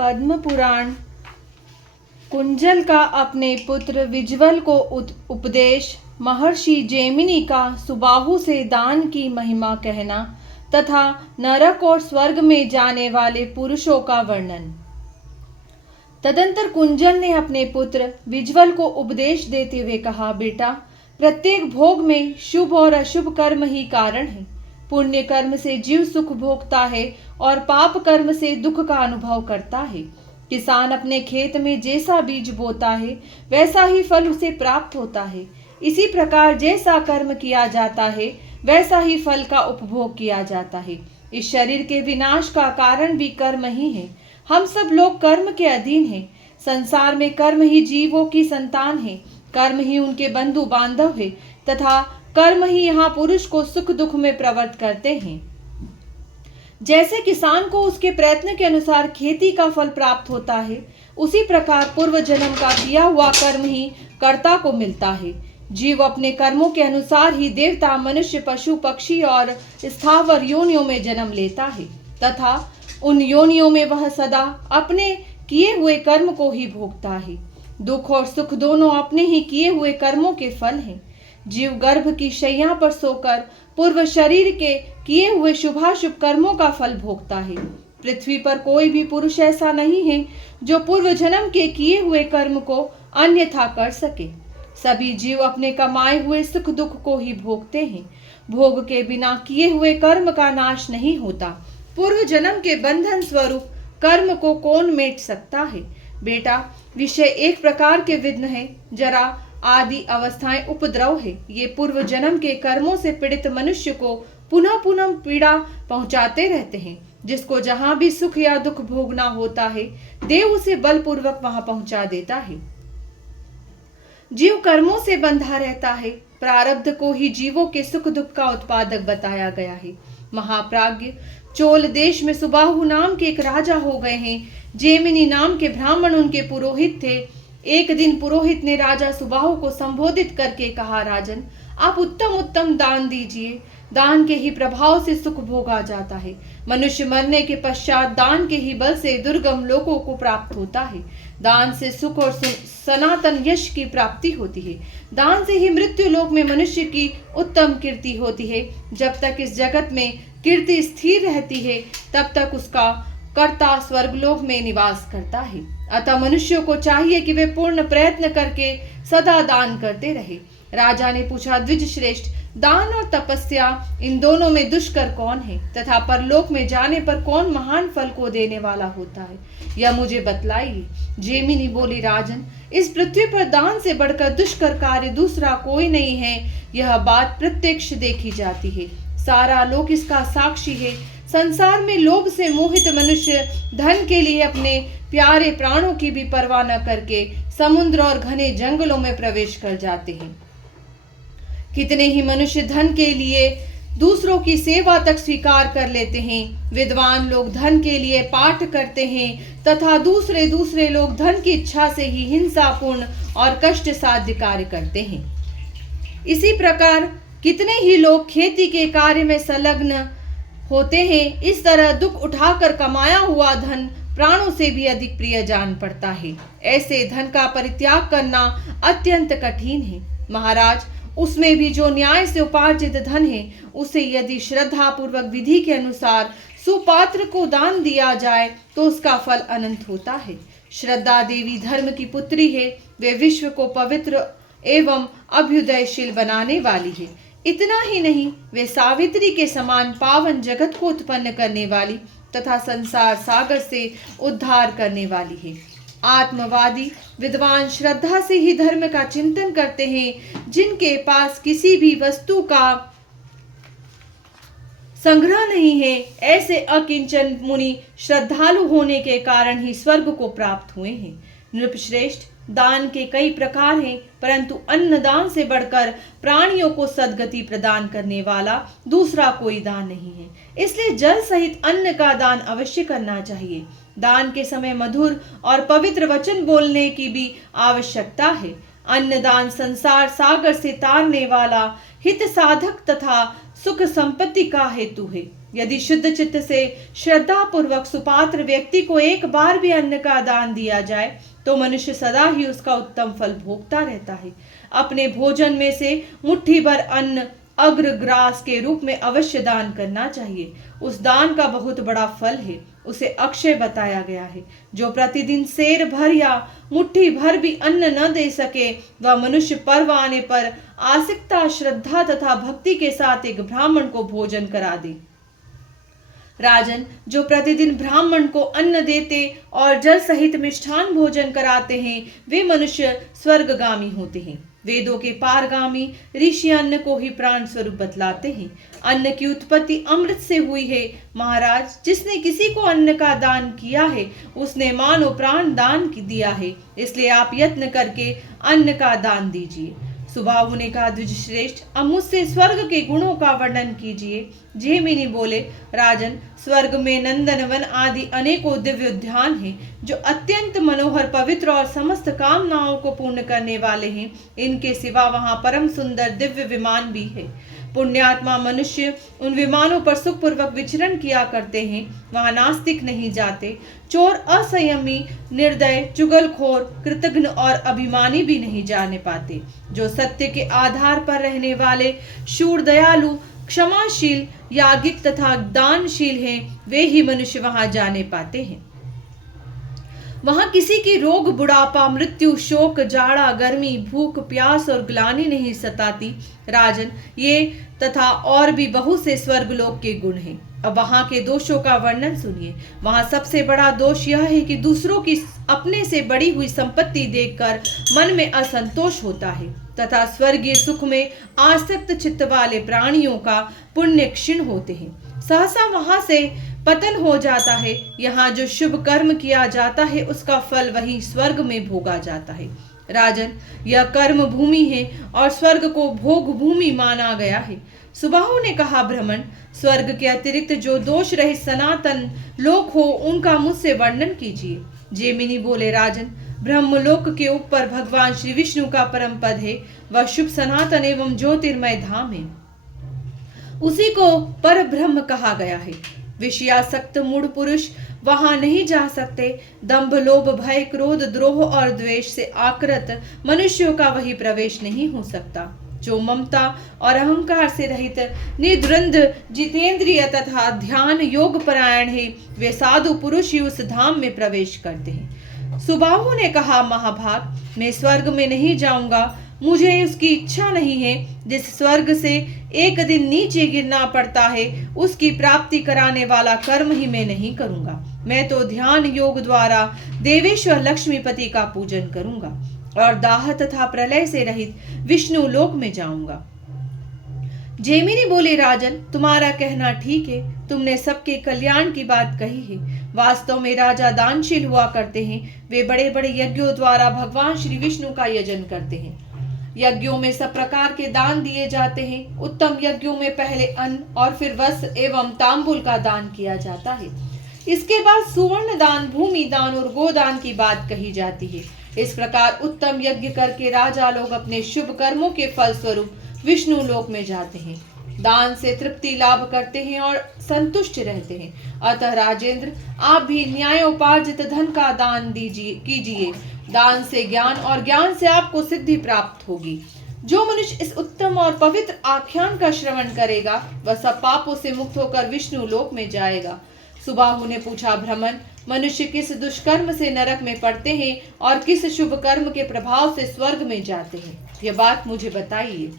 पद्म पुराण। कुंजल का अपने पुत्र विज्वल को उपदेश, महर्षि जैमिनी का सुबाहु से दान की महिमा कहना तथा नरक और स्वर्ग में जाने वाले पुरुषों का वर्णन। तदंतर कुंजल ने अपने पुत्र विज्वल को उपदेश देते हुए कहा, बेटा, प्रत्येक भोग में शुभ और अशुभ कर्म ही कारण है। पुण्य कर्म से जीव सुख भोगता है और पाप कर्म से दुख का अनुभव करता है। किसान अपने खेत में जैसा बीज बोता है वैसा ही फल उसे प्राप्त होता है। इसी प्रकार जैसा कर्म किया जाता है वैसा ही फल का उपभोग किया जाता है। इस शरीर के विनाश का कारण भी कर्म ही है। हम सब लोग कर्म के अधीन हैं। संसार में कर्म ही जीवों की संतान है, कर्म ही उनके बंधु बांधव है तथा कर्म ही यहाँ पुरुष को सुख दुख में प्रवृत्त करते हैं। जैसे किसान को उसके प्रयत्न के अनुसार खेती का फल प्राप्त होता है, उसी प्रकार पूर्व जन्म का किया हुआ कर्म ही कर्ता को मिलता है। जीव अपने कर्मों के अनुसार ही देवता, मनुष्य, पशु, पक्षी और स्थावर योनियों में जन्म लेता है तथा उन योनियों में वह सदा अपने किए हुए कर्म को ही भोगता है। दुख और सुख दोनों अपने ही किए हुए कर्मों के फल हैं। जीव गर्भ की शैया पर सोकर पूर्व शरीर के किए हुए शुभाशुभ कर्मों का फल भोगता है। पृथ्वी पर कोई भी पुरुष ऐसा नहीं है जो पूर्व जन्म के किए हुए कर्म को अन्यथा कर सके। सभी जीव अपने कमाए हुए सुख दुख को ही भोगते हैं। भोग के बिना किए हुए कर्म का नाश नहीं होता। पूर्व जन्म के बंधन स्वरूप कर्म को कौन मेट सकता है? बेटा, विषय एक प्रकार के विघ्न है, जरा आदि अवस्थाएं उपद्रव है। ये पूर्व जन्म के कर्मों से पीड़ित मनुष्य को पुनः पुनः पीड़ा पहुंचाते रहते हैं। जिसको जहां भी सुख या दुख भोगना होता है, देव उसे बलपूर्वक वहां पहुंचा देता है। जीव कर्मों से बंधा रहता है। प्रारब्ध को ही जीवों के सुख दुख का उत्पादक बताया गया है। महाप्राज्ञ चोल देश में सुबाहु नाम के एक राजा हो गए हैं। जैमिनी नाम के ब्राह्मण उनके पुरोहित थे। एक दिन पुरोहित ने राजा सुबाहु को संबोधित करके कहा, राजन, आप उत्तम उत्तम दान दीजिए। दान के ही प्रभाव से सुख भोगा जाता है। मनुष्य मरने के पश्चात दान के ही बल से दुर्गम लोकों को प्राप्त होता है। दान से सुख और सनातन यश की प्राप्ति होती है। दान से ही मृत्यु लोक में मनुष्य की उत्तम कीर्ति होती है। जब तक इस जगत में कीर्ति स्थिर रहती है तब तक उसका कर्ता स्वर्गलोक में निवास करता है। अतः मनुष्यों को चाहिए कि वे पूर्ण प्रयत्न करके सदा दान करते रहे। राजा ने पूछा, द्विज श्रेष्ठ, दान और तपस्या, इन दोनों में दुष्कर कौन है तथा परलोक में जाने पर कौन महान फल को देने वाला होता है, यह मुझे बतलाइए। जैमिनी बोली, राजन, इस पृथ्वी पर दान से बढ़कर दुष्कर कार्य दूसरा कोई नहीं है। यह बात प्रत्यक्ष देखी जाती है। सारा लोक इसका साक्षी है। संसार में लोभ से मोहित मनुष्य धन के लिए अपने प्यारे प्राणों की भी परवाह न करके समुद्र और घने जंगलों में प्रवेश कर जाते हैं। कितने ही मनुष्य धन के लिए दूसरों की सेवा तक स्वीकार कर लेते हैं। विद्वान लोग धन के लिए पाठ करते हैं तथा दूसरे लोग धन की इच्छा से ही हिंसापूर्ण और कष्ट साध्य कार्य करते हैं। इसी प्रकार कितने ही लोग खेती के कार्य में संलग्न होते हैं। इस तरह दुख उठाकर कमाया हुआ धन प्राणों से भी अधिक प्रिय जान पड़ता है। ऐसे धन का परित्याग करना अत्यंत कठिन है। महाराज, उसमें भी जो न्याय से उपार्जित धन है, उसे यदि श्रद्धा पूर्वक विधि के अनुसार सुपात्र को दान दिया जाए तो उसका फल अनंत होता है। श्रद्धा देवी धर्म की पुत्री है। वे विश्व को पवित्र एवं अभ्युदयशील बनाने वाली है। इतना ही नहीं, वे सावित्री के समान पावन जगत को उत्पन्न करने वाली तथा संसार सागर से उद्धार करने वाली है। आत्मवादी विद्वान श्रद्धा से ही धर्म का चिंतन करते हैं। जिनके पास किसी भी वस्तु का संग्रह नहीं है, ऐसे अकिंचन मुनि श्रद्धालु होने के कारण ही स्वर्ग को प्राप्त हुए हैं। नृपश्रेष्ठ, दान के कई प्रकार हैं, परंतु अन्नदान से बढ़कर प्राणियों को सद्गति प्रदान करने वाला दूसरा कोई दान नहीं है। इसलिए जल सहित अन्न का दान अवश्य करना चाहिए। दान के समय मधुर और पवित्र वचन बोलने की भी आवश्यकता है। अन्नदान संसार सागर से तारने वाला हित साधक तथा सुख संपत्ति का हेतु है। यदि शुद्ध चित्त से श्रद्धा पूर्वक सुपात्र व्यक्ति को एक बार भी अन्न का दान दिया जाए तो मनुष्य सदा ही उसका उत्तम फल भोगता रहता है। अपने भोजन में से मुट्ठी भर अन्न अग्रग्रास के रूप में अवश्य दान करना चाहिए। उस दान का बहुत बड़ा फल है, उसे अक्षय बताया गया है। जो प्रतिदिन सेर भर या मुट्ठी भर भी अन्न न दे सके वह मनुष्य पर्व आने पर आसिकता, श्रद्धा तथा भक्ति के साथ एक ब्राह्मण को भोजन करा दे। राजन, जो प्रतिदिन ब्राह्मण को अन्न देते और जल सहित मिष्ठान भोजन कराते हैं वे मनुष्य स्वर्गगामी होते हैं। वेदों के पारगामी ऋषि अन्न को ही प्राण स्वरूप बतलाते हैं। अन्न की उत्पत्ति अमृत से हुई है। महाराज, जिसने किसी को अन्न का दान किया है उसने मानो प्राण दान दिया है, इसलिए आप यत्न करके अन्न का दान दीजिए। सुबाहु ने कहा, द्विज श्रेष्ठ, अब मुझसे स्वर्ग के गुणों का वर्णन कीजिए। जैमिनी बोले, राजन, स्वर्ग में नंदनवन आदि अनेकों दिव्य उद्यान हैं जो अत्यंत मनोहर, पवित्र और समस्त कामनाओं को पूर्ण करने वाले हैं। इनके सिवा वहां परम सुंदर दिव्य विमान भी है। पुण्यात्मा मनुष्य उन विमानों पर सुखपूर्वक विचरण किया करते हैं। वहां नास्तिक नहीं जाते, चोर, असंयमी, निर्दय, चुगलखोर, कृतघ्न और अभिमानी भी नहीं जाने पाते। जो सत्य के आधार पर रहने वाले, शूर, दयालु, क्षमाशील, याज्ञिक तथा दानशील हैं, वे ही मनुष्य वहां जाने पाते हैं। वहां किसी की रोग, बुढ़ापा, मृत्यु, शोक, जाड़ा, गर्मी, भूख, प्यास और ग्लानि नहीं सताती। राजन, ये तथा और भी बहुत से स्वर्गलोक के गुण हैं। अब वहां के दोषों का वर्णन सुनिए। वहां सबसे बड़ा दोष यह है कि दूसरों की अपने से बड़ी हुई संपत्ति देखकर मन में असंतोष होता है तथा स्वर्गीय सुख में आसक्त चित्त वाले प्राणियों का पुण्य क्षीण होते हैं। सहसा वहां से पतन हो जाता है। यहाँ जो शुभ कर्म किया जाता है उसका फल वही स्वर्ग में भोगा जाता है। राजन, यह कर्म भूमि है और स्वर्ग को भोग भूमि माना गया है। सुबाहु ने कहा, भ्रमण, स्वर्ग के अतिरिक्त जो दोष रहित सनातन लोक हो उनका मुझसे वर्णन कीजिए। जैमिनी बोले, राजन, ब्रह्मलोक के ऊपर भगवान श्री विष्णु का परम पद है। वह शुभ, सनातन एवं ज्योतिर्मय धाम है। उसी को पर ब्रह्म कहा गया है। विषयासक्त मूढ़ पुरुष वहां नहीं जा सकते। दंभ, लोभ, भय, क्रोध, द्रोह और द्वेष से आकृत मनुष्यों का वही प्रवेश नहीं हो सकता। जो ममता और अहंकार से रहित, निद्वंद, जितेंद्रिय तथा ध्यान योग परायण है, वे साधु पुरुष ही उस धाम में प्रवेश करते हैं। सुबाहु ने कहा, महाभाग, मैं स्वर्ग में नहीं जाऊंगा। मुझे उसकी इच्छा नहीं है। जिस स्वर्ग से एक दिन नीचे गिरना पड़ता है उसकी प्राप्ति कराने वाला कर्म ही मैं नहीं करूंगा। मैं तो ध्यान योग द्वारा देवेश्वर लक्ष्मीपति का पूजन करूंगा और दाह तथा प्रलय से रहित विष्णु लोक में जाऊंगा। जैमिनी बोले, राजन, तुम्हारा कहना ठीक है। तुमने सबके कल्याण की बात कही है। वास्तव में राजा दानशील हुआ करते हैं। वे बड़े बड़े यज्ञों द्वारा भगवान श्री विष्णु का यजन करते हैं। यज्ञों में सब प्रकार के दान दिए जाते हैं। उत्तम यज्ञों में पहले अन्न और फिर वस्त्र एवं तांबुल का दान किया जाता है। इसके बाद सुवर्ण दान, भूमि दान और गोदान की बात कही जाती है। इस प्रकार उत्तम यज्ञ करके राजा लोग अपने शुभ कर्मों के फल स्वरूप विष्णु लोक में जाते हैं। दान से तृप्ति लाभ करते हैं और संतुष्ट रहते हैं। अतः राजेंद्र, आप भी न्यायोपार्जित धन का दान कीजिए। दान से ज्ञान और ज्ञान से आपको सिद्धि प्राप्त होगी। जो मनुष्य इस उत्तम और पवित्र आख्यान का श्रवण करेगा वह सब पापों से मुक्त होकर विष्णु लोक में जाएगा। सुबाहु ने पूछा, भ्रमण, मनुष्य किस दुष्कर्म से नरक में पड़ते हैं और किस शुभ कर्म के प्रभाव से स्वर्ग में जाते हैं? यह बात मुझे बताइए।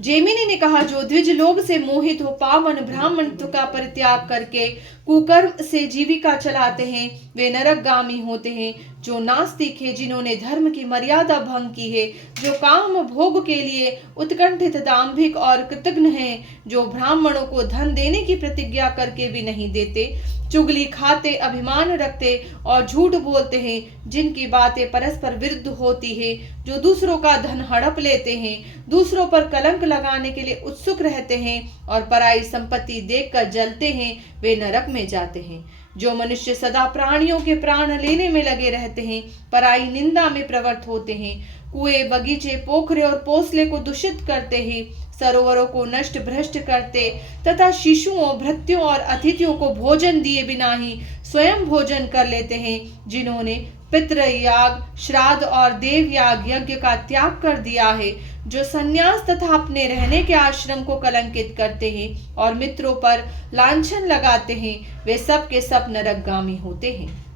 जैमिनी ने कहा, जो द्विज लोभ से मोहित हो पावन ब्राह्मणत्व का परित्याग करके कुकर्म से जीविका चलाते हैं वे नरकगामी होते हैं। जो नास्तिक है, जिन्होंने धर्म की मर्यादा भंग की है, जो काम भोग के लिए उत्कंठित, दाम्भिक और कृतघ्न हैं, जो ब्राह्मणों को धन देने की प्रतिज्ञा करके भी नहीं देते, चुगली खाते, अभिमान रखते और झूठ बोलते हैं, जिनकी बातें परस्पर विरुद्ध होती है, जो दूसरों का धन हड़प लेते हैं, दूसरों पर कलंक लगाने के लिए उत्सुक रहते हैं और पराई संपत्ति देखकर जलते हैं, वे नरक में जाते हैं। जो मनुष्य सदा प्राणियों के प्राण लेने में लगे रहते हैं, पराई निंदा में प्रवृत्त होते हैं, कुएं, बगीचे, पोखरे और पोसले को दूषित करते हैं, सरोवरों को नष्ट भ्रष्ट करते तथा शिशुओं, भृत्यों और अतिथियों को भोजन दिए बिना ही स्वयं भोजन कर लेते हैं, जिन्होंने पितृयाग, श्राद्ध और देवयाग यज्ञ का त्याग कर दिया है, जो संन्यास तथा अपने रहने के आश्रम को कलंकित करते हैं और मित्रों पर लांछन लगाते हैं, वे सब के सब नरकगामी होते हैं।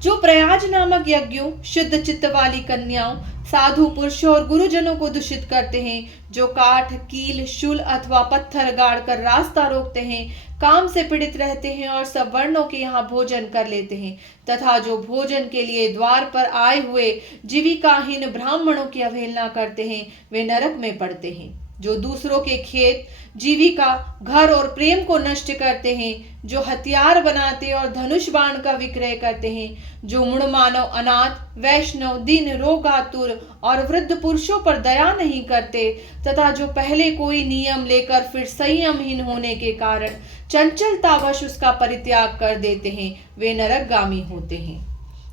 जो प्रयाज नामक यज्ञों, शुद्ध चित्त वाली कन्याओं, साधु पुरुषों और गुरुजनों को दूषित करते हैं, जो काठ, कील, शूल अथवा पत्थर गाड़ कर रास्ता रोकते हैं, काम से पीड़ित रहते हैं और सब वर्णों के यहाँ भोजन कर लेते हैं, तथा जो भोजन के लिए द्वार पर आए हुए जीविकाहीन ब्राह्मणों की अवहेलना करते हैं, वे नरक में पड़ते हैं। जो दूसरों के खेत, जीविका, घर और प्रेम को नष्ट करते हैं, जो हथियार बनाते और धनुष बाण का विक्रय करते हैं, जो मूढ़ मानव, अनाथ, वैष्णव, दीन, रोगातुर और वृद्ध पुरुषों पर दया नहीं करते, तथा जो पहले कोई नियम लेकर फिर संयमहीन होने के कारण चंचलतावश उसका परित्याग कर देते हैं, वे नरकगामी होते हैं।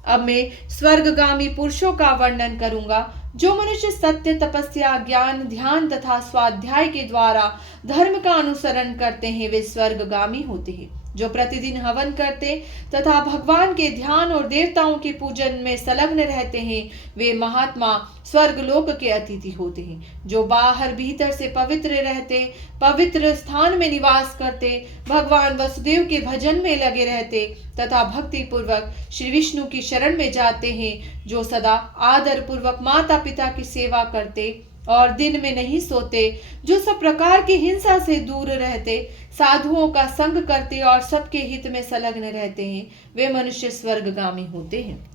अब मैं स्वर्गगामी पुरुषों का वर्णन करूंगा। जो मनुष्य सत्य, तपस्या, ज्ञान, ध्यान तथा स्वाध्याय के द्वारा धर्म का अनुसरण करते हैं, वे स्वर्गगामी होते हैं। जो प्रतिदिन हवन करते तथा भगवान के ध्यान और देवताओं के पूजन में संलग्न रहते हैं, वे महात्मा स्वर्गलोक के अतिथि होते हैं। जो बाहर भीतर से पवित्र रहते, पवित्र स्थान में निवास करते, भगवान वसुदेव के भजन में लगे रहते तथा भक्ति पूर्वक श्री विष्णु की शरण में जाते हैं, जो सदा आदर पूर्वक माता पिता की सेवा करते और दिन में नहीं सोते, जो सब प्रकार की हिंसा से दूर रहते, साधुओं का संग करते और सबके हित में संलग्न रहते हैं, वे मनुष्य स्वर्गगामी होते हैं।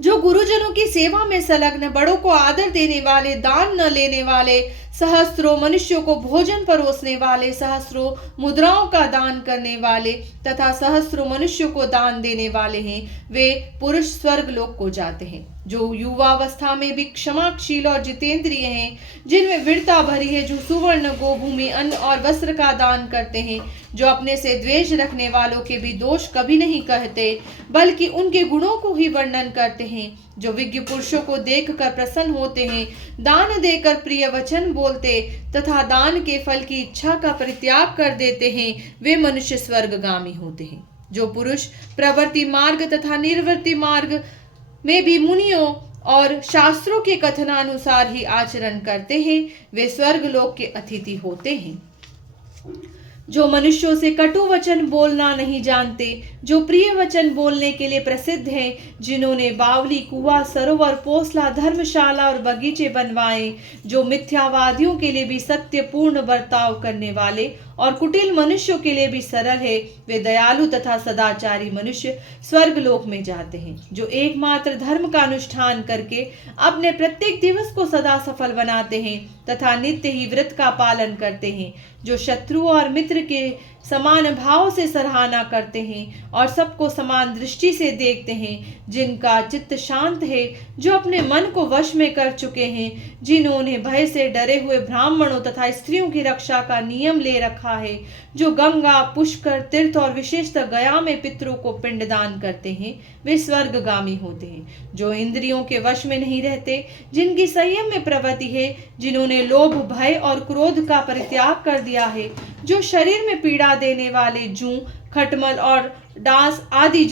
जो गुरुजनों की सेवा में संलग्न, बड़ों को आदर देने वाले, दान न लेने वाले, सहस्त्रों मनुष्यों को भोजन परोसने वाले, सहस्त्रों मुद्राओं का दान करने वाले तथा सहस्त्रों मनुष्यों को दान देने वाले हैं, वे पुरुष स्वर्गलोक को जाते हैं। जो युवावस्था में भी क्षमाशील और जितेंद्रिय हैं, जिनमें वीरता भरी है, जो सुवर्ण, गोभूमि, अन्न और वस्त्र का दान करते हैं, जो अपने से द्वेष रखने वालों के भी दोष कभी नहीं कहते, बल्कि उनके गुणों को ही वर्णन करते हैं, जो विज्ञ पुरुषों को देखकर प्रसन्न होते हैं, दान देकर प्रिय वचन बोलते तथा दान के फल की इच्छा का परित्याग कर देते हैं, वे मनुष्य स्वर्गगामी होते हैं। जो पुरुष प्रवृत्ति मार्ग तथा निर्वृत्ति मार्ग में भी मुनियों और शास्त्रों के कथनानुसार ही आचरण करते हैं, वे स्वर्गलोक के अतिथि होते हैं। जो मनुष्यों से कटु वचन बोलना नहीं जानते, जो प्रिय वचन बोलने के लिए प्रसिद्ध हैं, जिन्होंने बावली, कुआं, सरोवर, पोसला, धर्मशाला और बगीचे बनवाए, जो मिथ्यावादियों के लिए भी सत्यपूर्ण बर्ताव करने वाले और कुटिल मनुष्यों के लिए भी सरल है, वे दयालु तथा सदाचारी मनुष्य स्वर्गलोक में जाते हैं। जो एकमात्र धर्म का अनुष्ठान करके अपने प्रत्येक दिवस को सदा सफल बनाते हैं तथा नित्य ही व्रत का पालन करते हैं, जो शत्रु और मित्र के समान भाव से सराहना करते हैं और सबको समान दृष्टि से देखते हैं, जिनका चित्त शांत है, जो अपने मन को वश में कर चुके हैं, जिन्होंने भय से डरे हुए ब्राह्मणों तथा स्त्रियों की रक्षा का नियम ले रखा है, जो गंगा, पुष्कर, तीर्थ और विशेषतः गया में पितरों को पिंडदान करते हैं, वे स्वर्गगामी होते हैं। जो इंद्रियों के वश में नहीं रहते, जिनकी संयम में प्रवृत्ति है, जिन्होंने लोभ, भय और क्रोध का परित्याग कर दिया है, जो शरीर में पीड़ा देने वाले जूं, खटमल और डांस आदि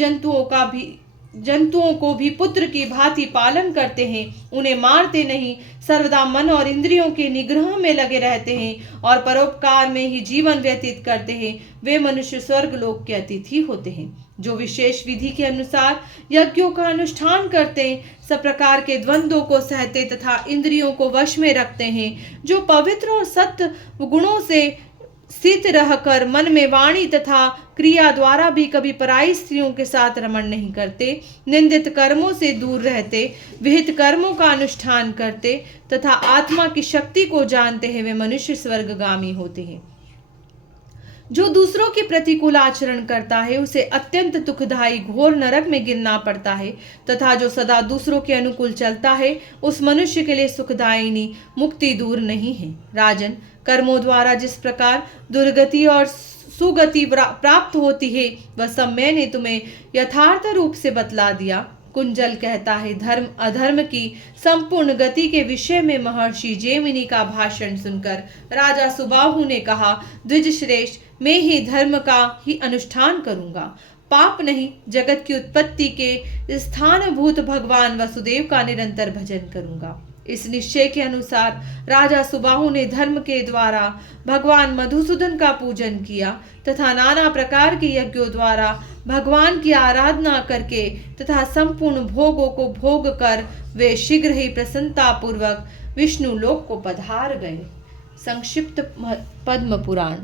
जंतुओं को भी पुत्र की भांति पालन करते हैं, उन्हें मारते नहीं, सर्वदा मन और इंद्रियों के निग्रह में लगे रहते हैं और परोपकार में ही जीवन व्यतीत करते हैं, वे मनुष्य स्वर्गलोक के अतिथि होते हैं। जो विशेष विधि के अनुसार यज्ञों का अनुष्ठान करते, सब प्रकार के द्वंद्वों को सहते तथा इंद्रियों को वश में रखते हैं, जो पवित्र और सत्य गुणों से स्थित रहकर मन में वाणी तथा क्रिया द्वारा भी कभी पराई स्त्रियों के साथ रमण नहीं करते, निंदित कर्मों से दूर रहते, विहित कर्मों का अनुष्ठान करते तथा आत्मा की शक्ति को जानते हैं, वे मनुष्य स्वर्गगामी होते हैं। जो दूसरों के प्रतिकूल आचरण करता है, उसे अत्यंत दुखदायी घोर नरक में गिरना पड़ता है, तथा जो सदा दूसरों के अनुकूल चलता है, उस मनुष्य के लिए सुखदायिनी मुक्ति दूर नहीं है। राजन, कर्मों द्वारा जिस प्रकार दुर्गति और सुगति प्राप्त होती है, वह सब मैंने तुम्हें यथार्थ रूप से बतला दिया। कुंजल कहता है, धर्म अधर्म की संपूर्ण गति के विषय में महर्षि जैमिनी का भाषण सुनकर राजा सुबाहु ने कहा, द्विजश्रेष्ठ, मैं ही धर्म का ही अनुष्ठान करूंगा, पाप नहीं, जगत की उत्पत्ति के स्थानभूत भगवान वसुदेव का निरंतर भजन करूंगा। इस निश्चय के अनुसार राजा सुबाहु ने धर्म के द्वारा भगवान मधुसूदन का पूजन किया तथा नाना प्रकार के यज्ञों द्वारा भगवान की आराधना करके तथा संपूर्ण भोगों को भोग कर वे शीघ्र ही प्रसन्नता पूर्वक विष्णु लोक को पधार गए। संक्षिप्त पद्म पुराण।